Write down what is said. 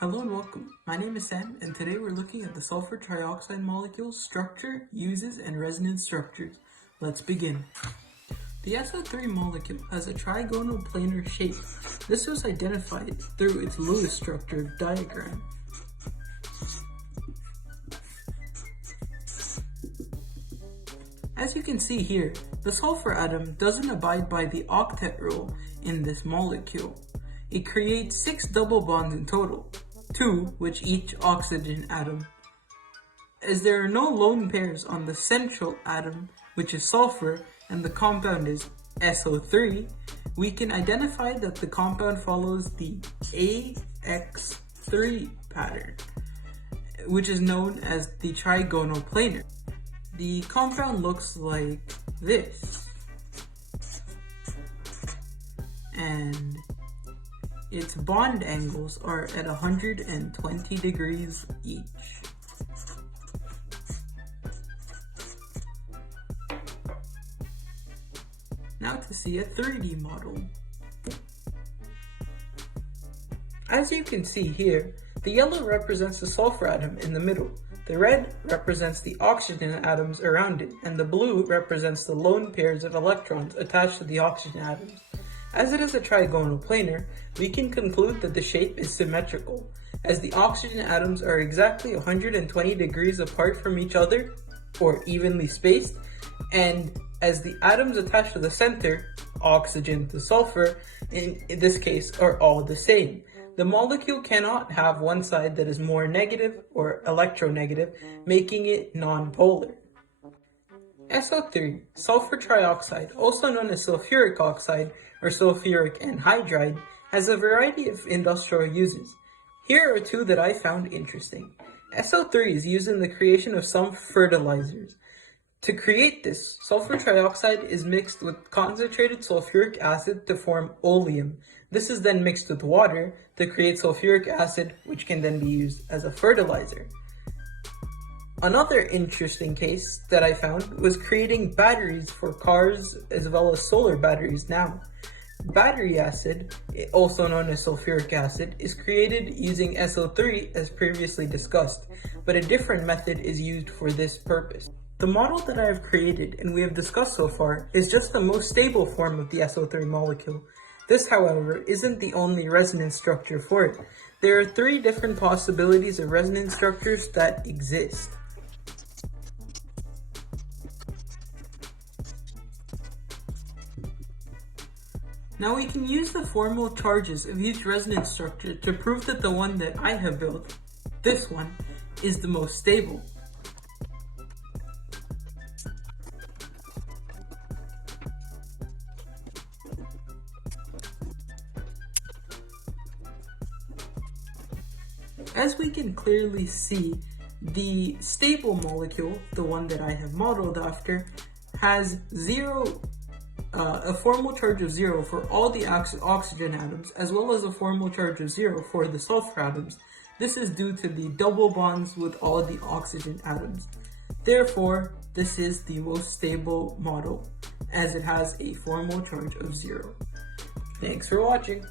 Hello and welcome. My name is Sam, and today we're looking at the sulfur trioxide molecule's structure, uses, and resonance structures. Let's begin. The SO3 molecule has a trigonal planar shape. This was identified through its Lewis structure diagram. As you can see here, the sulfur atom doesn't abide by the octet rule in this molecule. It creates 6 double bonds in total, 2 with each oxygen atom. As there are no lone pairs on the central atom, which is sulfur, and the compound is SO3, we can identify that the compound follows the AX3 pattern, which is known as the trigonal planar. The compound looks like this, and its bond angles are at 120 degrees each. Now to see a 3D model. As you can see here, the yellow represents the sulfur atom in the middle, the red represents the oxygen atoms around it, and the blue represents the lone pairs of electrons attached to the oxygen atoms. As it is a trigonal planar, we can conclude that the shape is symmetrical, as the oxygen atoms are exactly 120 degrees apart from each other, or evenly spaced, and as the atoms attached to the center, oxygen to sulfur, in this case, are all the same. The molecule cannot have one side that is more negative or electronegative, making it nonpolar. SO3, sulfur trioxide, also known as sulfuric oxide or sulfuric anhydride, has a variety of industrial uses. Here are 2 that I found interesting. SO3 is used in the creation of some fertilizers. To create this, sulfur trioxide is mixed with concentrated sulfuric acid to form oleum. This is then mixed with water to create sulfuric acid, which can then be used as a fertilizer. Another interesting case that I found was creating batteries for cars as well as solar batteries now. Battery acid, also known as sulfuric acid, is created using SO3 as previously discussed, but a different method is used for this purpose. The model that I have created and we have discussed so far is just the most stable form of the SO3 molecule. This, however, isn't the only resonance structure for it. There are 3 different possibilities of resonance structures that exist. Now we can use the formal charges of each resonance structure to prove that the one that I have built, this one, is the most stable. As we can clearly see, the stable molecule, the one that I have modeled after, has a formal charge of 0 for all the oxygen atoms, as well as a formal charge of 0 for the sulfur atoms. This is due to the double bonds with all the oxygen atoms. Therefore, this is the most stable model, as it has a formal charge of 0. Thanks for watching.